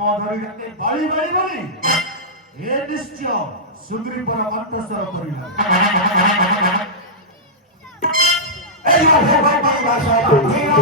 नाम धरि बाली बाली बाली ए निश्चय सुग्रीवर कंठस्वर करिला ए यो हे बाबा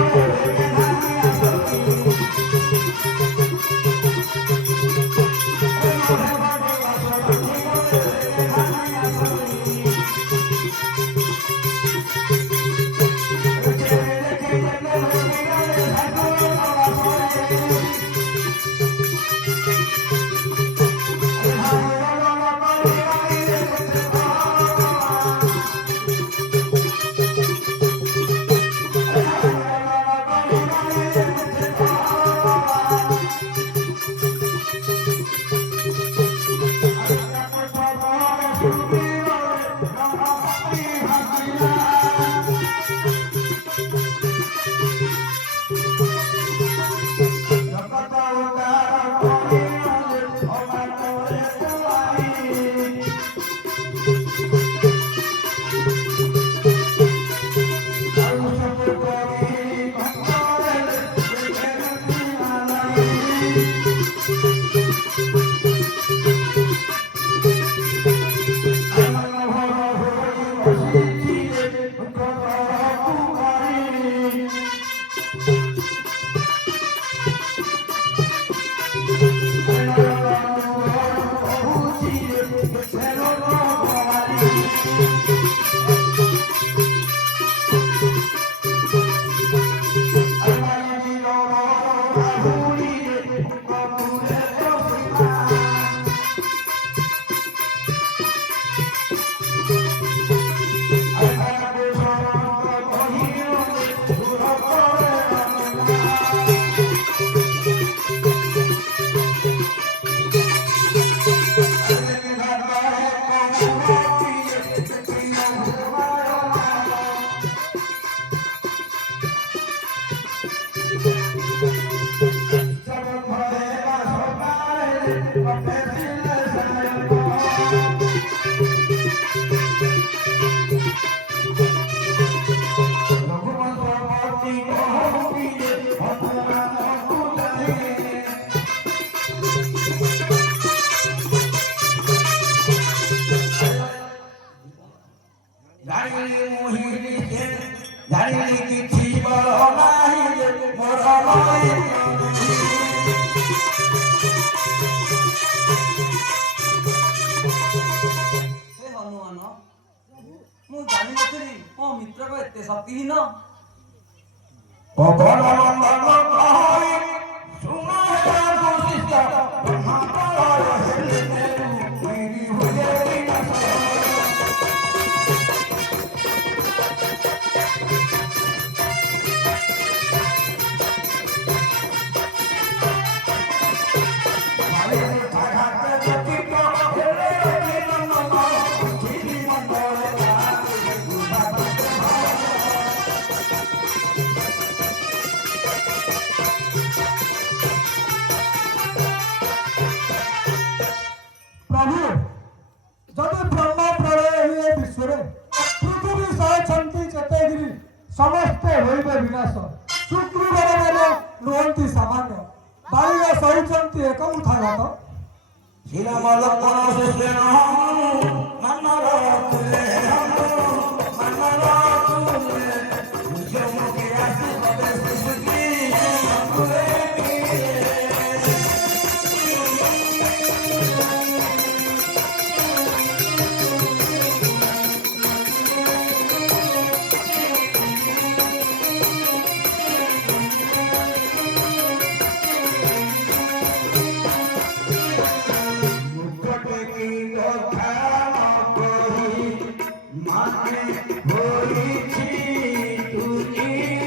समस्ते होइबे विनाश शुक्रवार मैंने नुहंती सामान्य बालिका सहित एक उठाघात श्रीरामल कोन से मनर तुले मनर तुले जम के आसी पदे सुखी तुले माने होई छी तुनी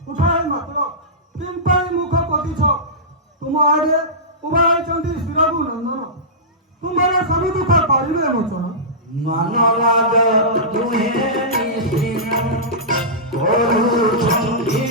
ଉଠାଇ ମାତ୍ର କିମ୍ପାଇ ମୁଖ ପୋତିଛ ତୁମ ଆଡ଼େ ଉଭା ହୋଇଛନ୍ତି ଶିରବୁ ନନ୍ଦନ ତୁମର ସବୁ ଦୁଃଖ କରିବେ ମୋଚନ ମାନଲାଗ ତୁମେ ନିଶ୍ଚିନ କରୁଛନ୍ତି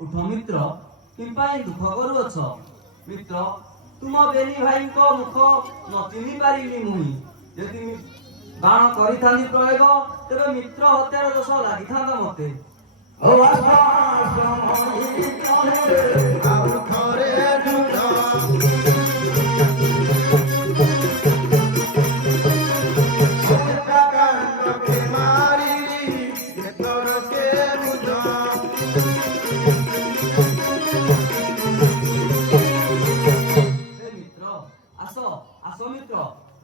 उठ मित्र किंपाई दुख करूअछ मित्र तुम बेनी भाई को मुख न चिन्हि पारिली मुई यदि बाण करिथाली प्रयोग तेरे मित्र हत्यार दोष लागिथांदा मते ओ आशा समई तोरे आउ थरे जुट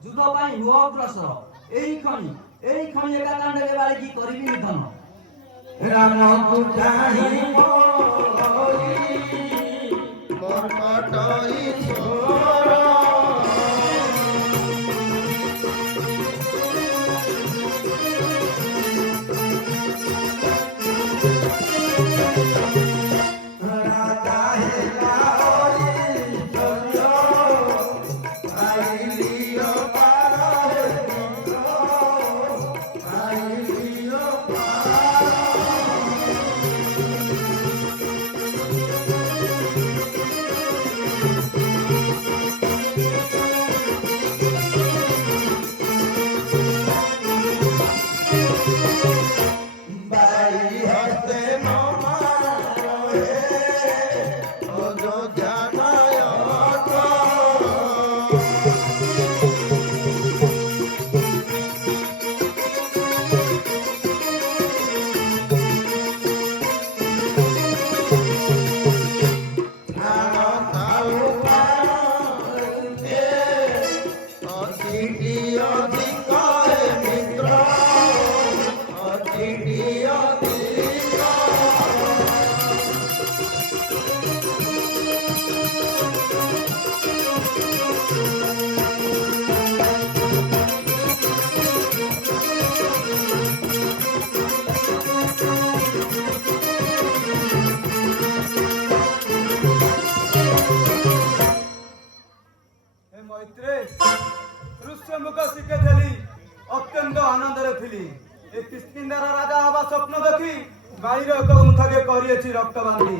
युद्ध पाई हुआ अग्रसर एई खणी एकाकांड के बारे की करिबी निधन राम को चाहि मोरी मरकटई छोर राजा हेला अत्यंत आनंद किष्किंधार राजा हवा स्वप्न देखी बाड़ीर एक मुथके करिएछि रक्त बांधी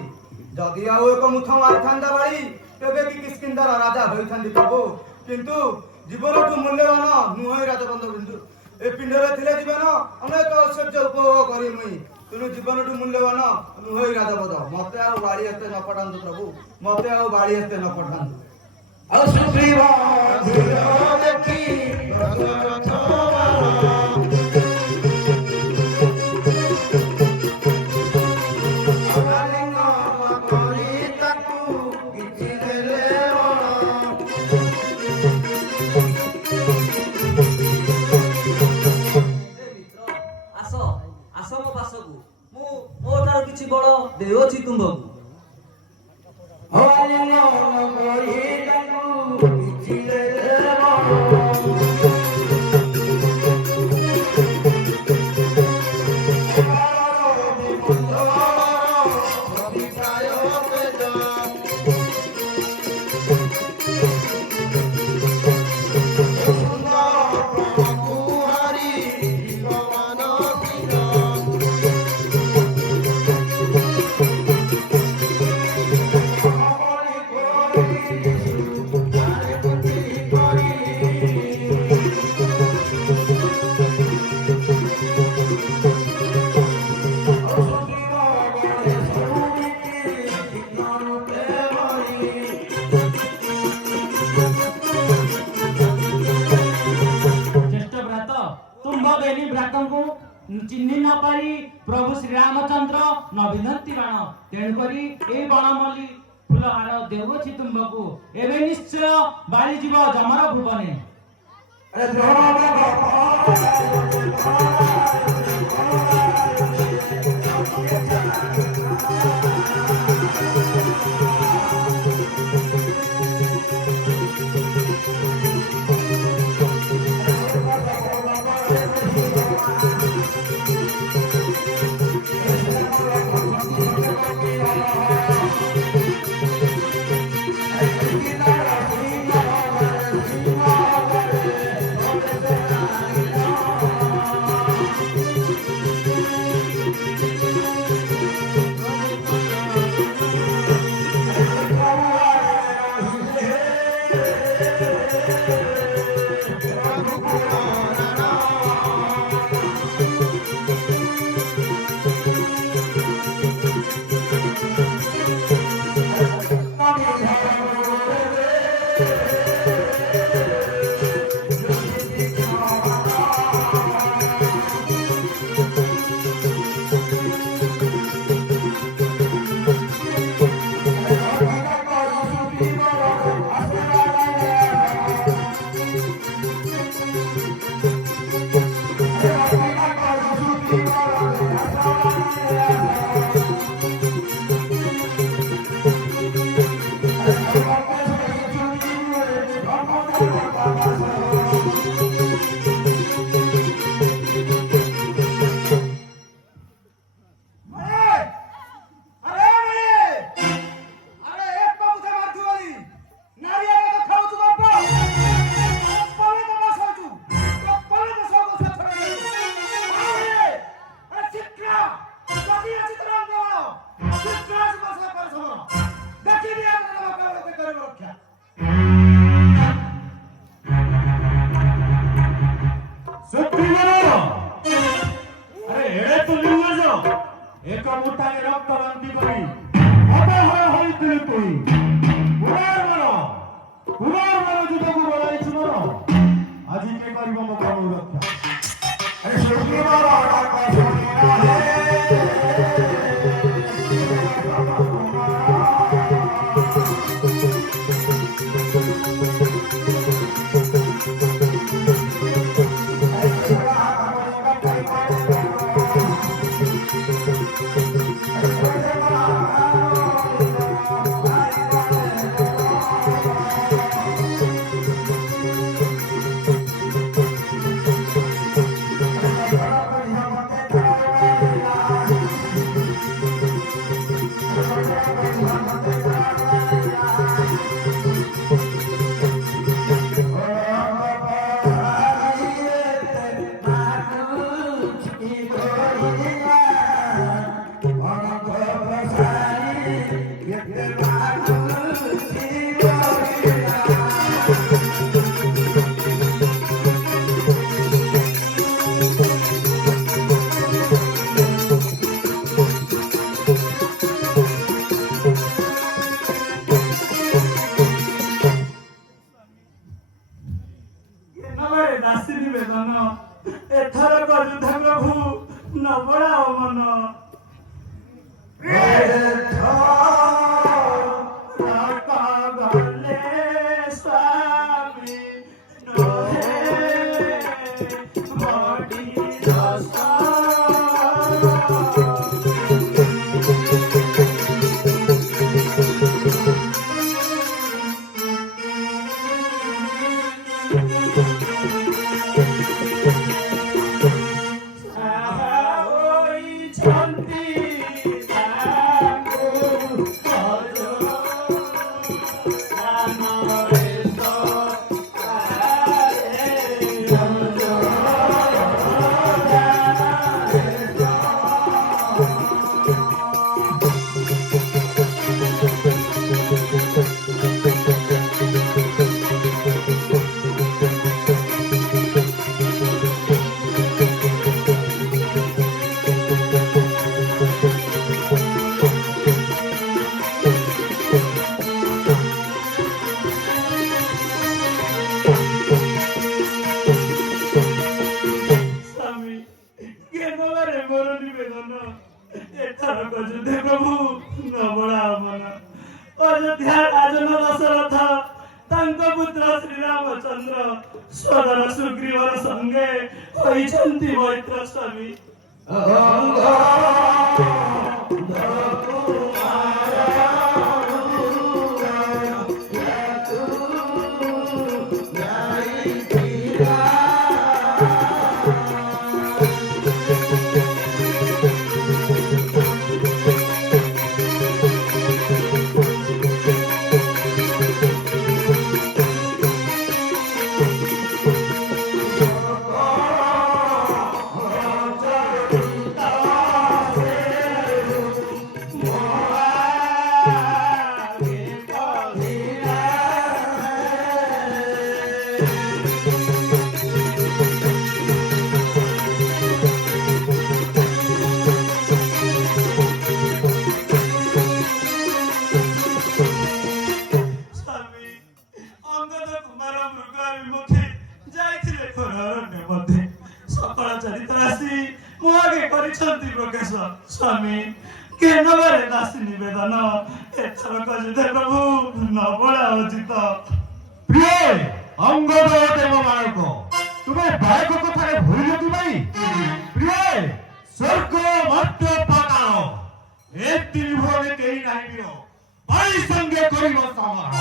जदि आउ एक मुथ मारिथांदा बाड़ी तेबे कि किष्किंधार राजा होइथांदी प्रभु किंतु जीवनठू मूल्यवान नुहे राजबंध बिंदु ए पिंडरे थिले जीवन अनेक ऐश्वर्य उपभोग करी मुई तेणु जीवनठू मूल्यवान नुहे राजबंध मते आउ बाड़ी हस्ते न पठांतु प्रभु मते आउ बाड़ी हस्ते न पठांतु असुग्रीवा देखी रथ আলিঙ্গন করি তাকু মিছিলে দেব ज्येष्ठ भ्रात तुम्भ बेली भ्रातଙ୍କୁ ଚିହ୍ନି ନ ପାରି ପ୍ରଭୁ ଶ୍ରୀରାମଚନ୍ଦ୍ର ନବିନନ୍ତି ବାଣ ତେଣୁକରି ଏଇ ବଣମଲ୍ଲି ଫୁଲହାର ଦେଉଅଛି ତୁମ୍ଭକୁ ଏବେ ନିଶ୍ଚୟ ବାଳି ଯିବ ଯମର ଭୁବନେ। ଏକ ମୁଠାକେ ରକ୍ତ ବାନ୍ତି କରି ଅପହର ହୋଇଥିଲୁ ତୁଇ ପୁନର୍ବାର ଯୁଦ୍ଧକୁ ବଳାଇଛୁ ମୋର ଆଜି କେ କରିବ ମୋ ପ୍ରାଣ ରକ୍ଷା। ଦାସିନୀ ବେଦନ ଏଥରକ ଯୁଦ୍ଧ ପ୍ରଭୁ ନବଳାଅ ମନ ଗଲେ ସ୍ୱାମୀ ନୋହେ ବଡ଼ି ଦଶ मन अयोध्या राजन दशरथ तांको पुत्र श्री रामचंद्र सदर सुग्रीवर संगे होइछन्ति मैत्र स्वामी स्वामी के नवरे दासी निवेदन एथरक जुदे प्रभु न बड़ा उचित প্রিয় অঙ্গদ দেব মানক তুমি বায়ক কথারে ভুলিল কি ভাই প্রিয় স্বর্গ মর্ত্য পাতাল এ ত্রিভুবনে কেই নাই প্রিয় বাড়ি সঙ্গে করিব সমার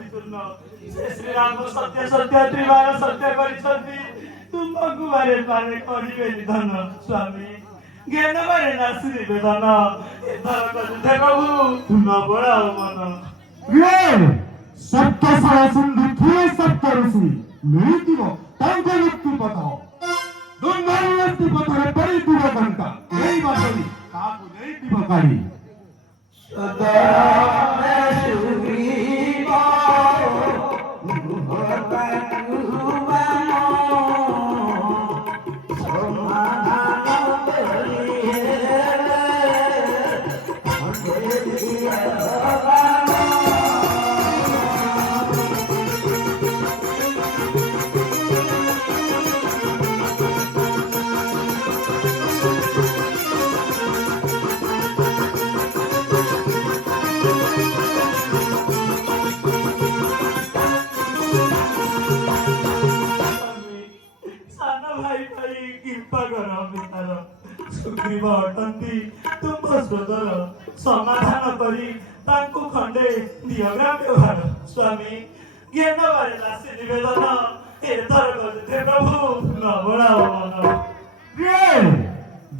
श्री राम सत्य सत्य त्रिवार सत्य करिसंती तुमको बारे बारे करिबे धन स्वामी ज्ञान बारे नासी निवेदन एथर कजुते प्रभु न बड़ाओ मन প্রিয় সত্য সারাসুন্দু থুয়ে সত্য ঋষি মিলিতিব তাঙ্ক মুক্তি পথ দুর্গম মুক্তি পথরে পরিতিব ঘণ্টা এই বাসলি কাকু নেইতিব কাড়ি सुग्रीव अटंती तुम सदर समाधान करी तांको खंडे दियग्रा व्यवहार स्वामी ज्ञान बारे दासी निवेदन एथर कजुते प्रभु न बड़ाओ मन প্রিয়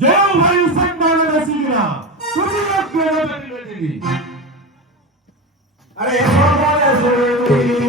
জয় ভাই সন্তান রসিনা তুমি কেন বেরিয়ে দিবি আরে ভগবান সুরি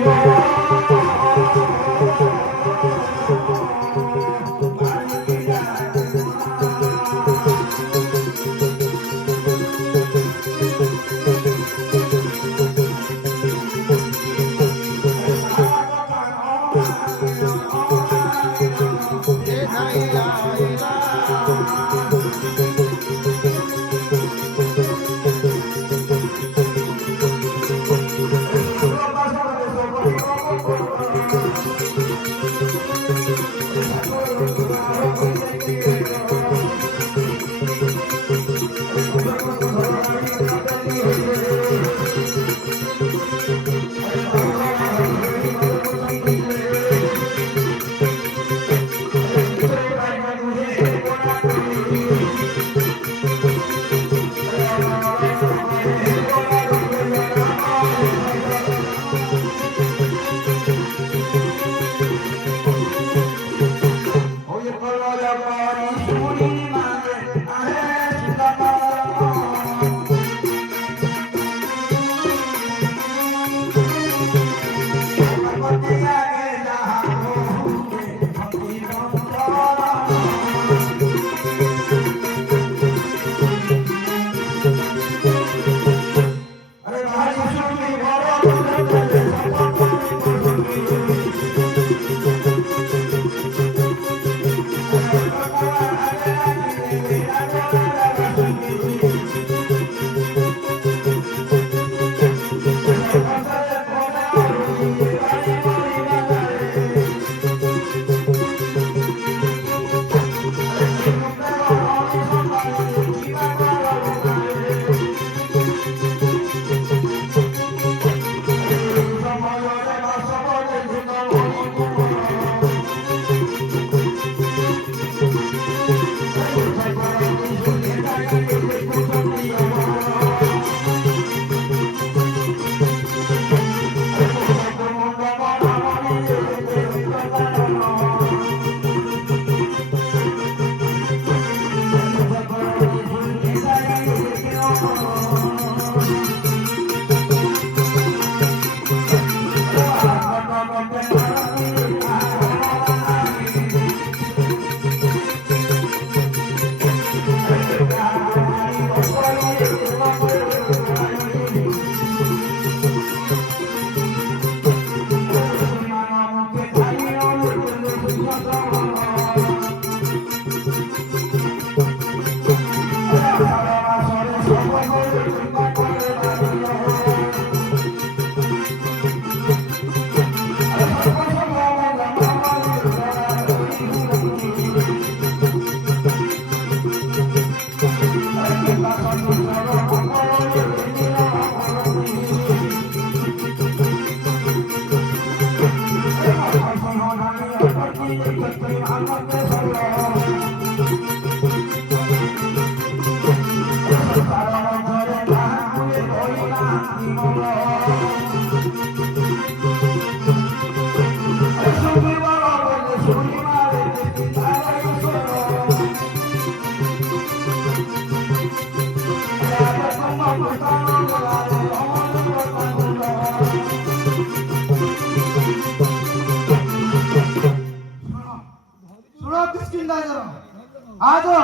चिंता करो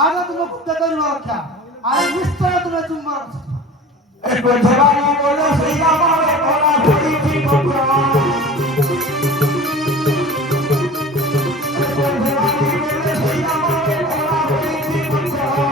आज तुमको क्या करवा रखा आज निश्चय तुम्हें चुम्मा एक जवानी बोले सही मारे भोला थोड़ी थी बकरा एक जवानी बोले सही मारे भोला थोड़ी थी बकरा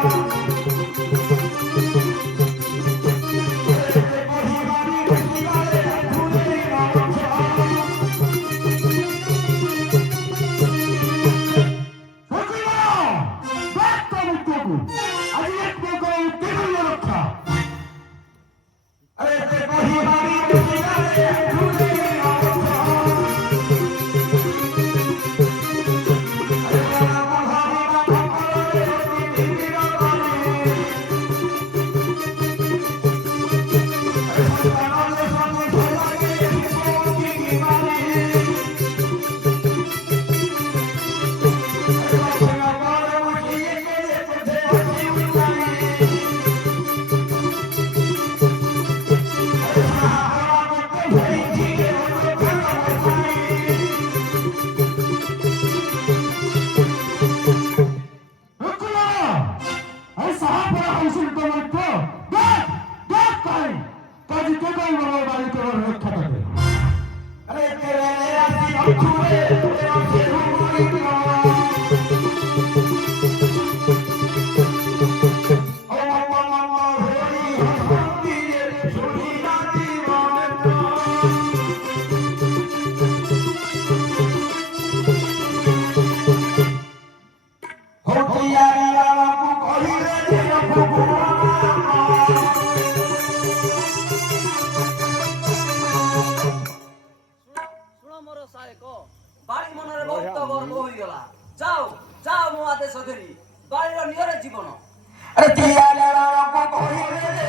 বাড়ি মନରେ ବହୁତ ଗର୍ବ ହୋଇଗଲା ଯାও ଯାଅ ମୋ ଆଦେଶ କରି ବାড়ିର ନିଅରେ ଜୀବନ अरे तिया लड़ा को कोहिरे रे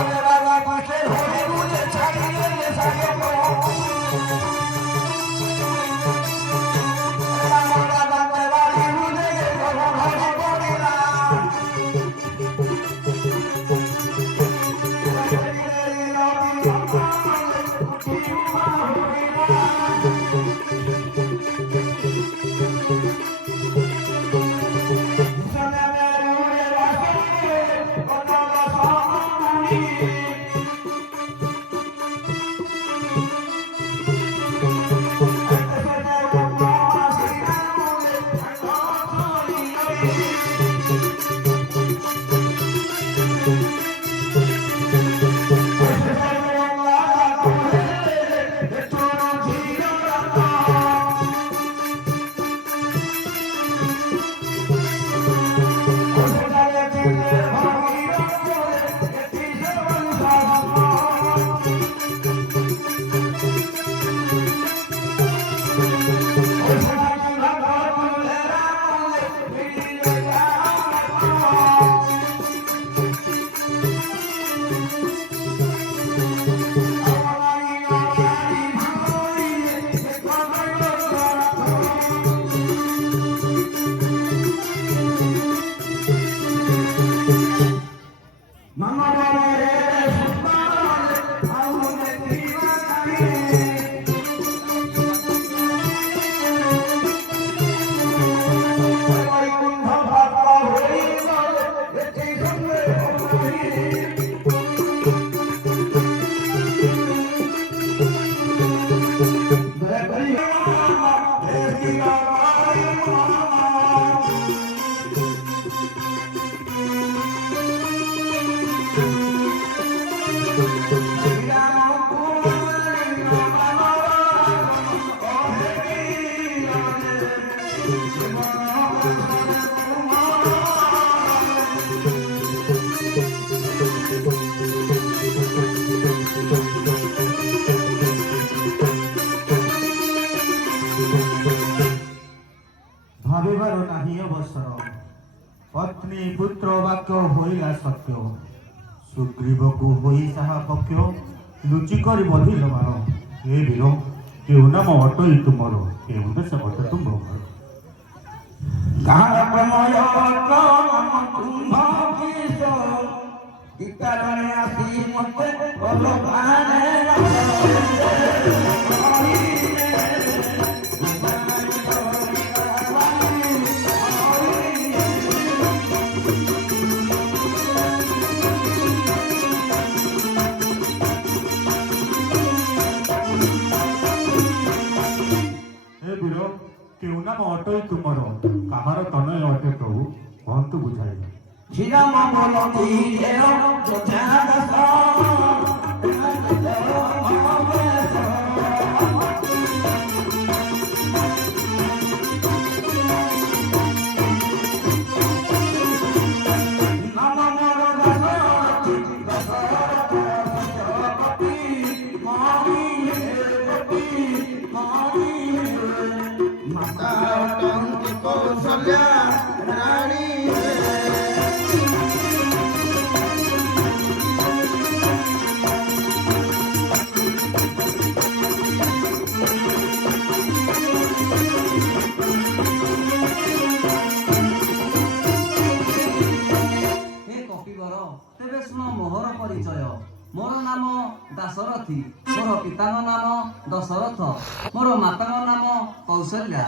अरे बाबा पाछे होरे मुझे छाड़ी ले सागे को अरे बाबा बाबा मुझे घोड़ा पड़ेला ভাবিবার নাহি অবসর পত্নী পুত্র বাক্য হইলা সত্য সুগ্রীবকু হই সাহা পক্ষ লুচি କରି ବଧିଲ ମାର ଏ ବୀର କେଉଁ ନାମ ଅଟଇ ତୁମର କେଉଁ ଦେଶ ବଟ ତୁମ୍ଭ ଘର गान प्रमय कुंभ किश टीका जने आसी मते बोलो गाने ଏପରି ତୁମର କାହାର ତନୟ ଅଟେ ପ୍ରଭୁ କହନ୍ତୁ ବୁଝାଇ। ଶ୍ରୀରାମ ମନ୍ଦିର ବୋଝା ତେବେ ଶୁଣ ମୋହର ପରିଚୟ। ମୋର ନାମ ଦାଶରଥୀ, ମୋର ପିତାଙ୍କ ନାମ ଦଶରଥ, ମୋର ମାତାଙ୍କ ନାମ କୌଶଲ୍ୟା।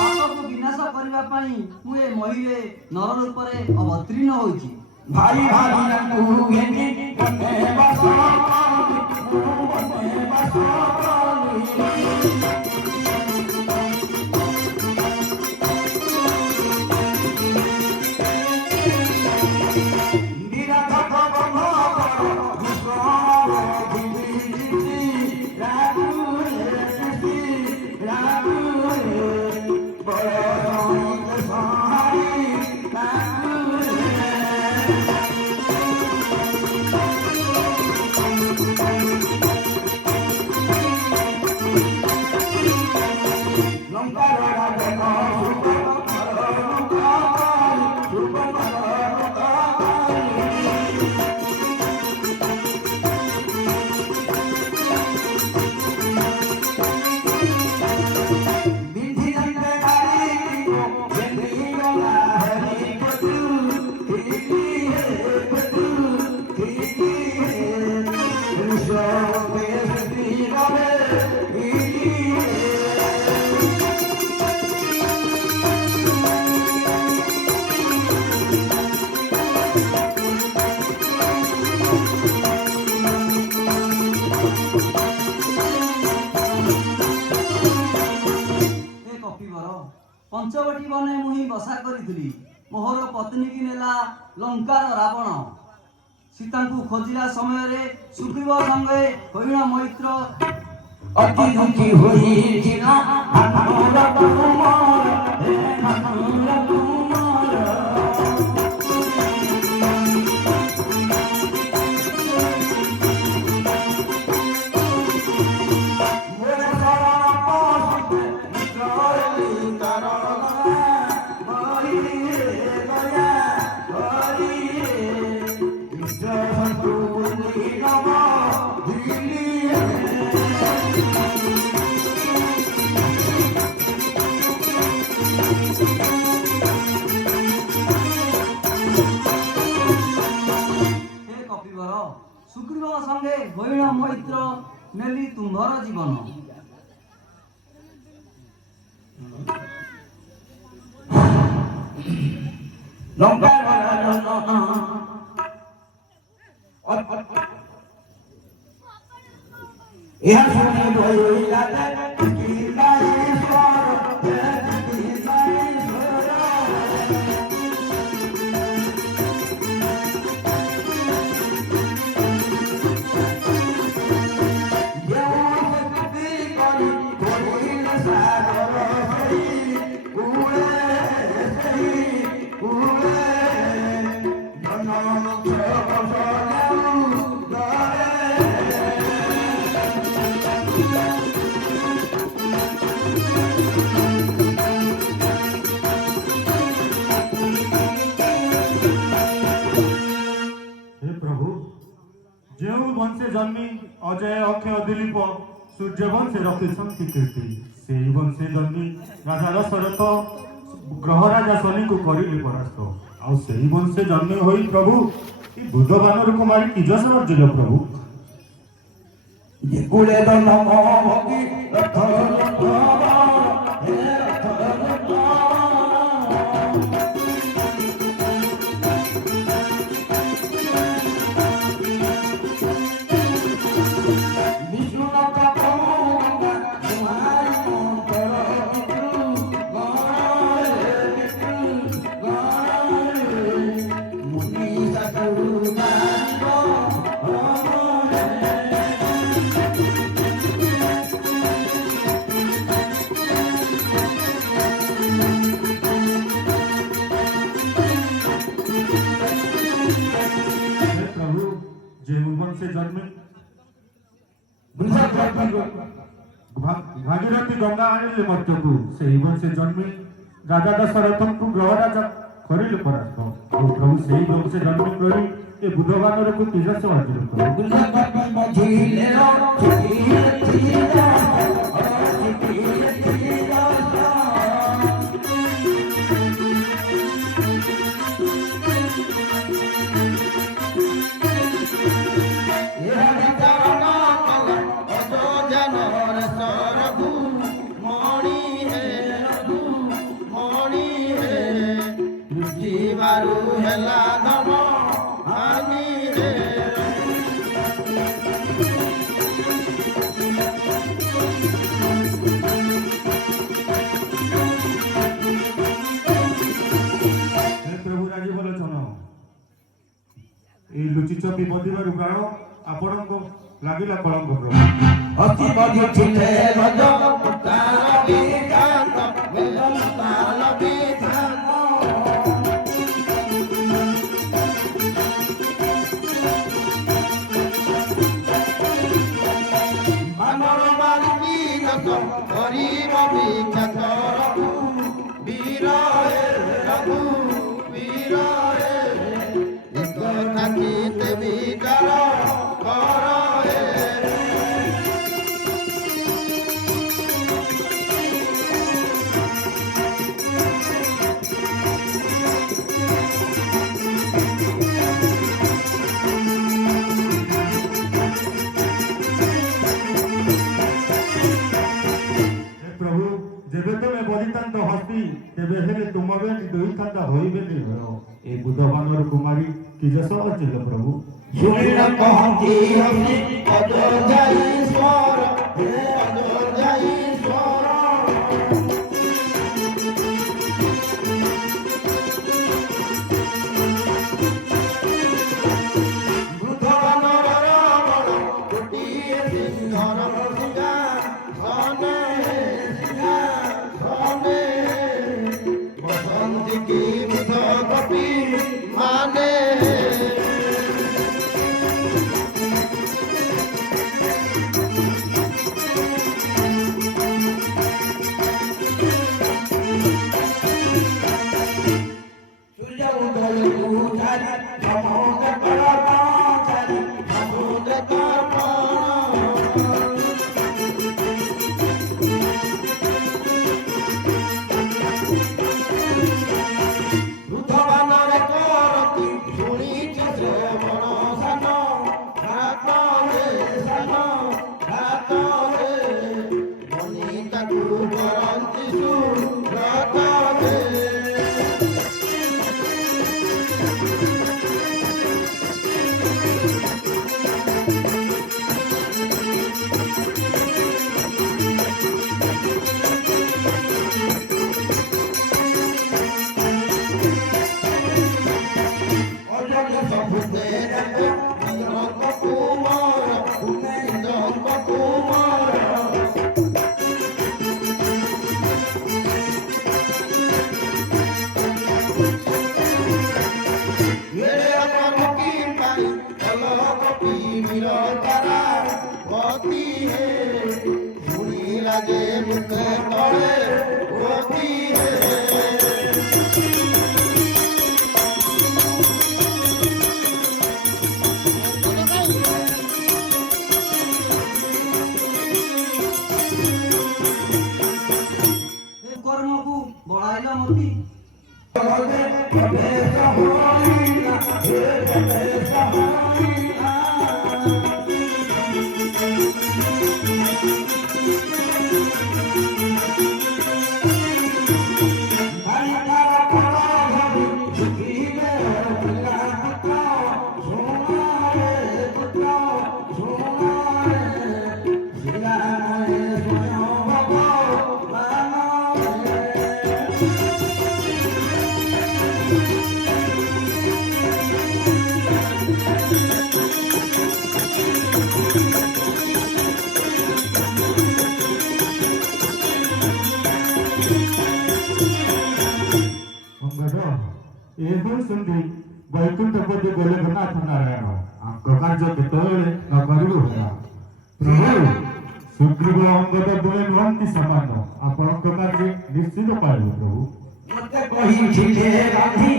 ପାପକୁ ବିନାଶ କରିବା ପାଇଁ ମୁଁ ଏ ମହିଲେ ନର ରୂପରେ ଅବତୀର୍ଣ୍ଣ ହୋଇଛି। ଭାଇ ଭାଇ ପଞ୍ଚବଟୀ ବନେ ମୁହିଁ ବସା କରିଥିଲି। ମୋହର ପତ୍ନୀକି ନେଲା ଲଙ୍କାର ରାବଣ। ସୀତାଙ୍କୁ ଖୋଜିଲା ସମୟରେ ସୁଗ୍ରୀବ ସଙ୍ଗେ ହରିଣ ମୈତ୍ର ଅତି ଦୁଃଖୀ ହୋଇଥିଲା ଆମର ତୁମର ହେ ମାନୁର ତୁମର। ସୁଗ୍ରୀବ ସଙ୍ଗେ ହରିଣ ମୈତ୍ର ନେଲି ତୁମ୍ଭର ଜୀବନ। ଏହା ଶୁଣି ରହିଲା जन्मी अजय अक्षय दिलीप सूर्यवंशे रखिछन्ति कीर्ति सेई वंशे जन्मी राजा दशरथ ग्रह राजा शनि को करिले परास्त आउ सेई वंशे जन्मी होई प्रभु ई बुध बानर कुमारी की जस अर्जिल प्रभु ये गुले दम भगी रथ से जन्मे भागीरथी गंगा आनिले मर्त्यकु सेई वंशे जन्मे राजा दशरथ को ग्रह राजा करिले परास्त प्रभु सेई वंशे जन्मे करी ए बुधवानर को तेजस अर्जित लुचिचपी बदिबारु प्राण आपणको लागिला कलंक प्रभु अति बधि थिले रज तार विधान वेदन तार विधान मानव मारी रस गरीब विख्यात रघु वीर हे रघु वीर हे एक नाचित विचार कर हे प्रभु जेबे तुमे बलितांत हस्ती तेबे हेले तुम बेटी दुईतांता होइबे नि भरो ए बुधवानर कुमारी की जस अर्जिल प्रभु सुनिल कहती हसी अयोध्या ईश्वर हे अयोध्या ईश्वर बुधवानर रावण गोटिए सिंहर सिंहा धने बसंती की बुध कपि माने ପତି ଏ ହେଉଛନ୍ତି ବୈକୁଣ୍ଠପତି ଗୋଲକନାଥ ନାରାୟଣ ଆଙ୍କ କାର୍ଯ୍ୟ କେତେବେଳେ ନ କରିବୁ ହେଲା ପ୍ରଭୁ ସୁଗ୍ରୀବ ଅଙ୍ଗଦ ଦୁହେଁ ନୁହନ୍ତି ସମାନ ଆପଣଙ୍କ କାର୍ଯ୍ୟ ନିଶ୍ଚିତ ପାଇବୁ ପ୍ରଭୁ ମତେ କହିଥିଲେ ଗାନ୍ଧୀ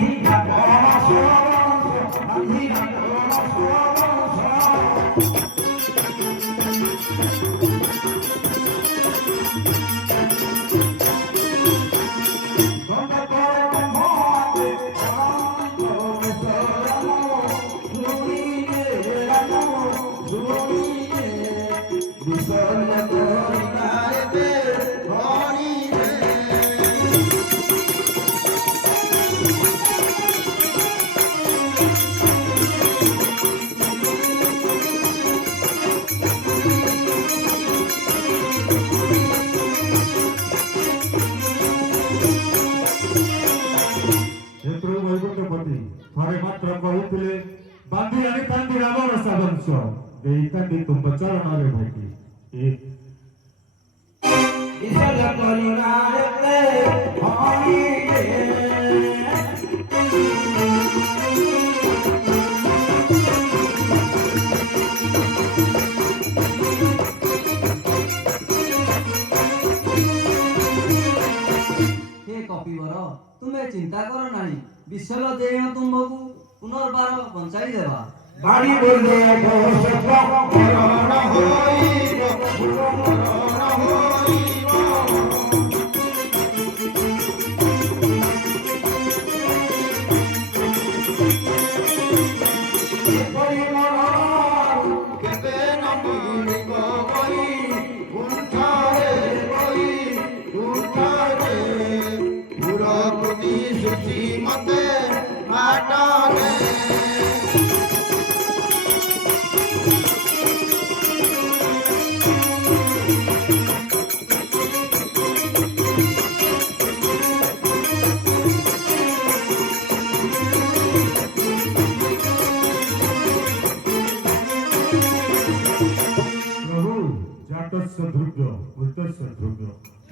ଥରେ ମାତ୍ର କହୁଥିଲେ ବାନ୍ଧି ଆଣିଥାନ୍ତି ରାବଣ ସାବଂଶ ଦେଇଥାନ୍ତି ତୁମ ଚରଣରେ ଭାଇକି ବିସର୍ଜ କରୁଣାରେ हे କପିବର ତୁମେ ଚିନ୍ତା କର ନାହିଁ ବିଶ୍ୱର ଦେହ ତୁମକୁ ପୁନର୍ବାର ବଞ୍ଚାଇ ଦେବା ବାଡ଼ି ବୋଲେ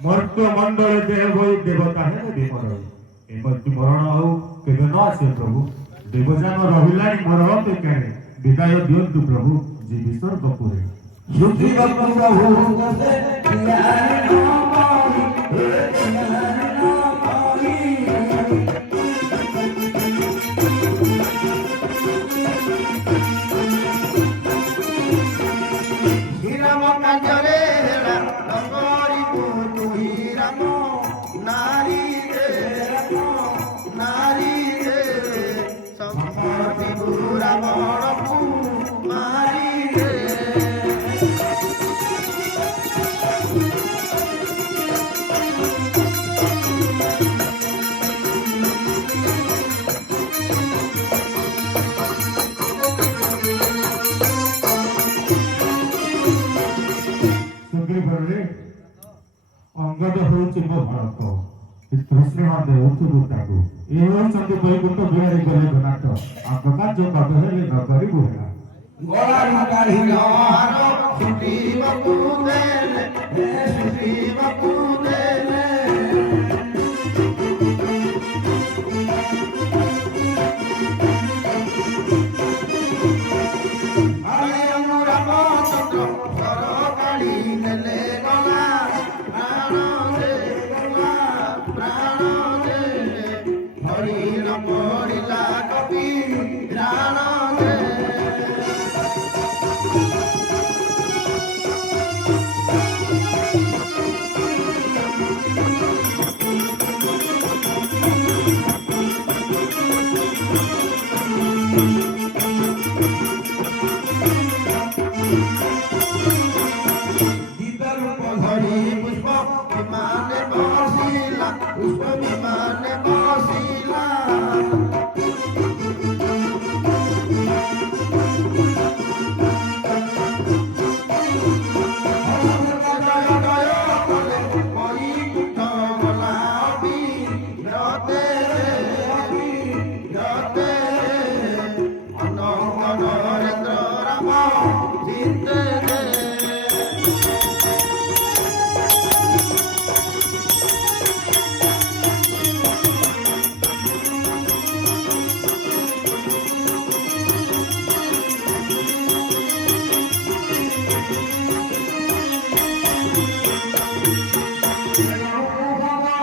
ମର୍ତ୍ତ୍ୟ ମଣ୍ଡଳ ଦେହ ହୋଇ ଦେବତା ହେଲେ ବିମର ଏ ମୃତ୍ୟୁ ମରଣ ହଉ କେବେ ନ ଆସେ ପ୍ରଭୁ ଦେବଯାନ ରହିଲାଣି ମୋର ଅପେକ୍ଷାରେ ବିଦାୟ ଦିଅନ୍ତୁ ପ୍ରଭୁ ଯିବି ସ୍ୱର୍ଗପୁରେ ଅଙ୍ଗଦ ହେଉଛି ମୋ ଭରତ କୃଷ୍ଣ ଦେଉଥିବୁ ତାକୁ ଏ ହେଉଛନ୍ତି ବୈକୁଣ୍ଠ ବିହାରୀ ଗୋଲକନାଥ ଆଙ୍କ କାର୍ଯ୍ୟ କବେ ହେଲେ ନ କରିବୁ ହେଲା ଗଳାରୁ କାଢ଼ିଲ ସୁଟିବାକୁ ଦେଲେ ସୁଟିବାକୁ ଦେଲେ ଆରେ ରାମଚନ୍ଦ୍ର ସର କାଢ଼ି ନେଲେ ଗଲା ପ୍ରାଣ ଦେ ହରିଣ ମରିଲା କବି ପ୍ରାଣ ଦେ पुष्पमित्र